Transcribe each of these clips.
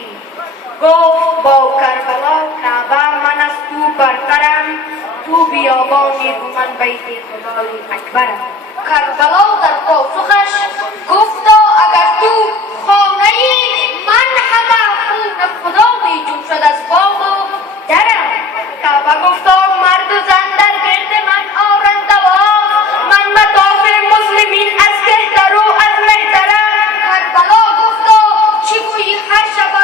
بگیر. گفت با کربلا کعبه من از تو برترم، تو بیابانی و من بیت خدای اکبرم. کربلا در پاسخش گفتا اگر تو خانه من همه خون خدا می جوشد از بام و درم. کعبه گفتا مرد و زن در گرد من آرند دوام، من مطاف مسلمین از کهتر و از مهترم. کربلا گفتا چی گویی هر شب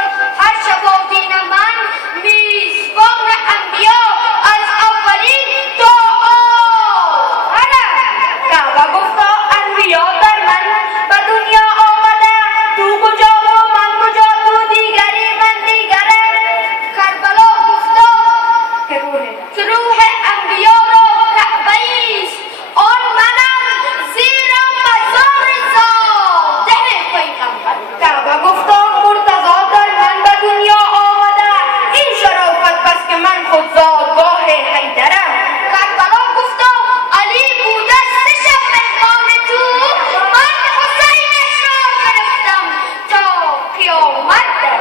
دین من میزبان انبیا از اولین تا آخرم. کعبه گفتا انبیا در من به دنیا آمده، تو کجا و من کجا، تو دیگری من دیگرم. کربلا گفتا که روح انبیا را کعبه ایست، آن منم زیرا مزار زاده پیغمبر. کعبه گفتا مرتضی در من به دنیا آمده، این شرافت بس که من خود زادگاه حیدرم. کربلا گفتا علی بوده 3 شب مهمان تو، من حسینش را گرفتم تا قیامت در.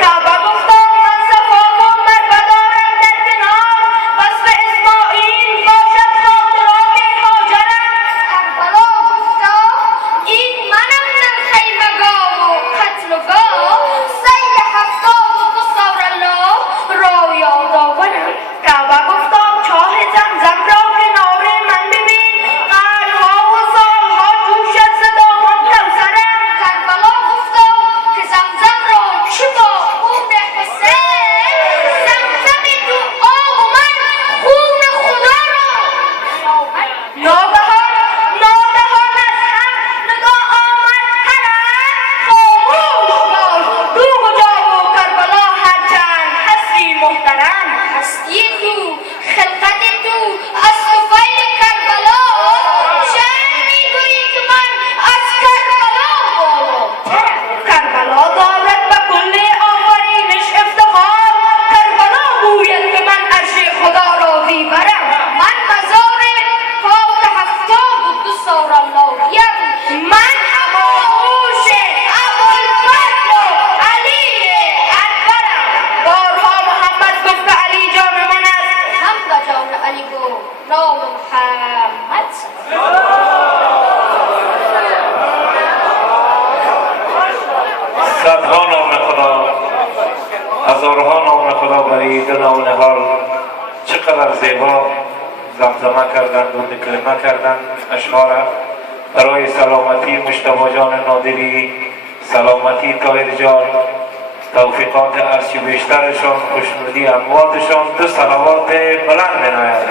کعبه گفتا من صفا و مروه دارم در کنار، وصف اسماعیل باشد خاطرات هاجرم. کربلا گفتا این منم در خیمگاه و قتلگاه، سید 72 سال الله را یادآورم. کعبه گفتا چاه زمزم را کنار من ببین، قرنها و سالها جوشد ز دامان کوثرم. کربلا گفتا که زمزم را چه با خون حسین، زمزم تو آب و من خون خدا را شاهد. ناگهان از هم نگاه آمد حرم، خاموش باش تو کجا و کربلا هرچند هستی محترم. هستی تو خلقت تو از طفیل کربلا، چرا میگویی که من از کربلا بالاترم؟ کربلا دارد به کل آفرینش افتخار، کربلا گوید که من عرش خدا را زیورم. من مزار پاک 72 سال اللهیم، من هماغوش ابوالفضل و علی اکبرم. بارها محمد گفت که علی جان من است، هم به جان علی گفت نام محمد صدها نام خدا، هزارها نام خدا برای دل و نهال چقدر زیبا زمزمه کردند و کلمه کردند. اشعار برای سلامتی مجتبی جان نادری، سلامتی طاهر جان، توفیقات هرچی بیشترشان، خوشنودی امواتشان، 2 صلوات بلند بناید.